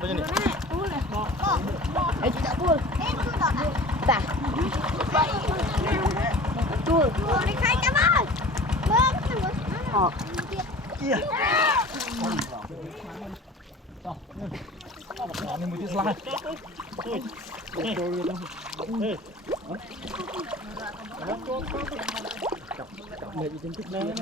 bây giờ này ấy chị đã buồn đã buồn đi khai cho ơi họ kia nên mới slide mẹ đi thích lên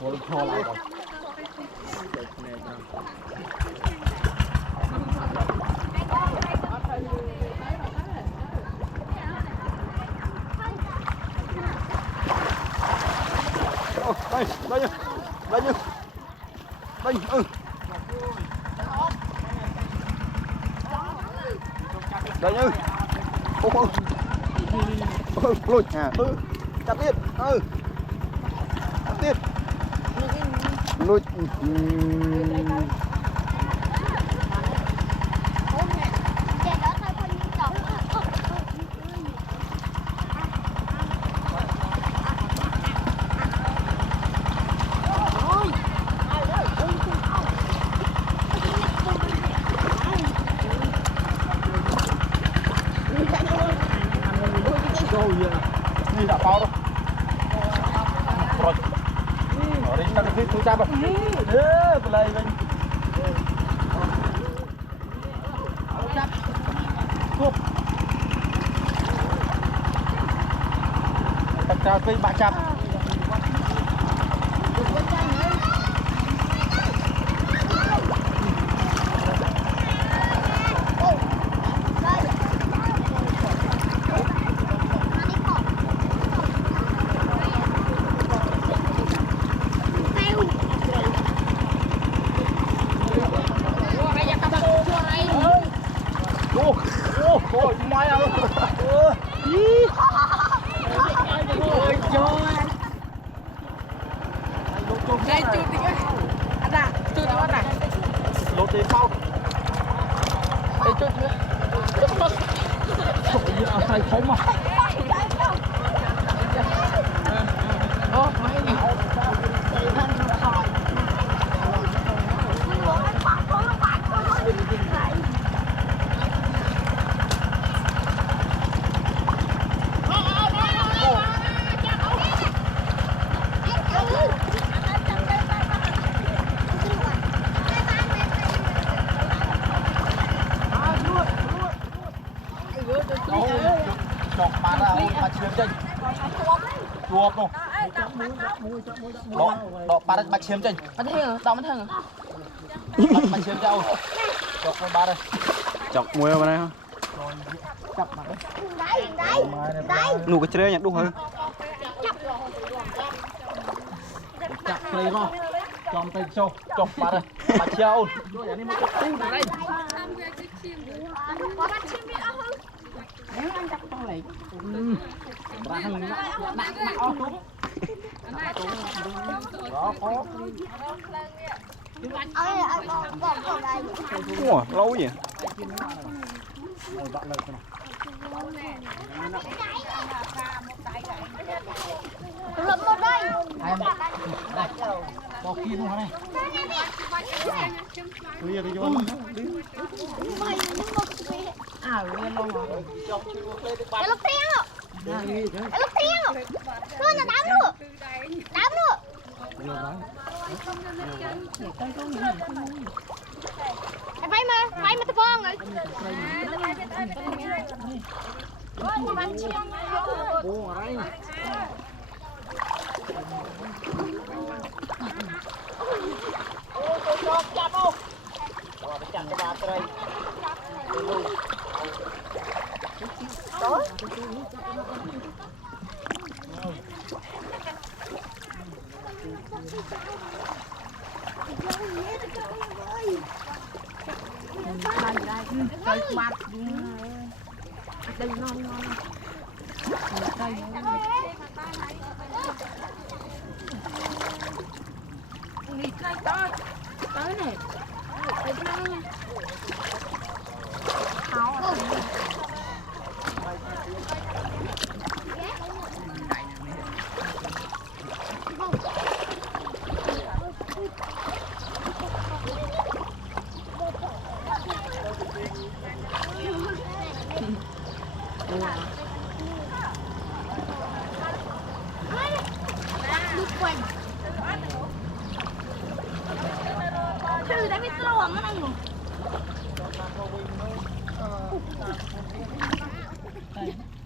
thôi cho lại rồi đây đây đây như đây đây như lùi à chặt tiếp chặt tiếp lùi đi đã bao đâu rồi ở đây ta cái thứ cha bao đấy play bên thuốc ta cha với bạn chạm ôi mai ơi ôi trời đây chú tí ơi ăn à chú tí ăn à lột đến sau đây chút nữa trời ơi khó mà ô mấy nhỉ chọc mà ra mà chiếm chân chuột luôn đó ba mà chiếm chân ăn thèn đau ăn thèn mà chiếm châu chọc con ba đây chọc mùi vào đây không chọc mà đây nụ cái chơi nhặt đúng hơn chọc play không chọc tay châu chọc ba đây mà chiêu ủa lâu vậy lụm một đây em đây có kia không này bây giờ đi cho đi à nguyên luôn rồi cái lúc tiếng lúc tiếng luôn là đám nữa em bay mà tập vong rồi ôi bắn chiên bố ở đây tôi cho chặt không rồi phải chặt cái ba đây đó cây bát đây non cây đi cây to tới này đây cái nó nha áo Chứ đã biết lâu nó đang ngủ.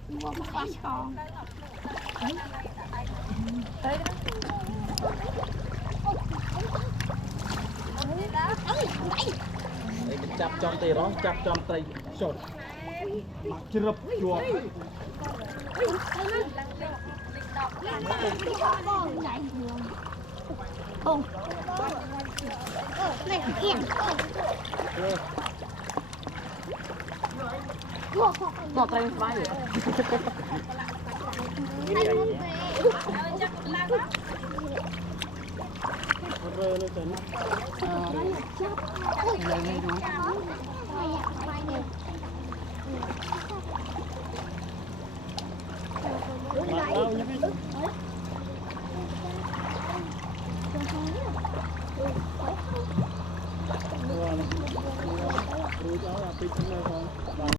Mua một con con. Đấy đó. Đây mình chắp trong tay đó, chắp trong tay sột. Mặc chụp chuột. Không. Này kiện. Bỏ tay vai rồi. Rơi nó chân. Lấy ngay đúng. Bao nhiêu cái? Rồi cháu là pít nơi không?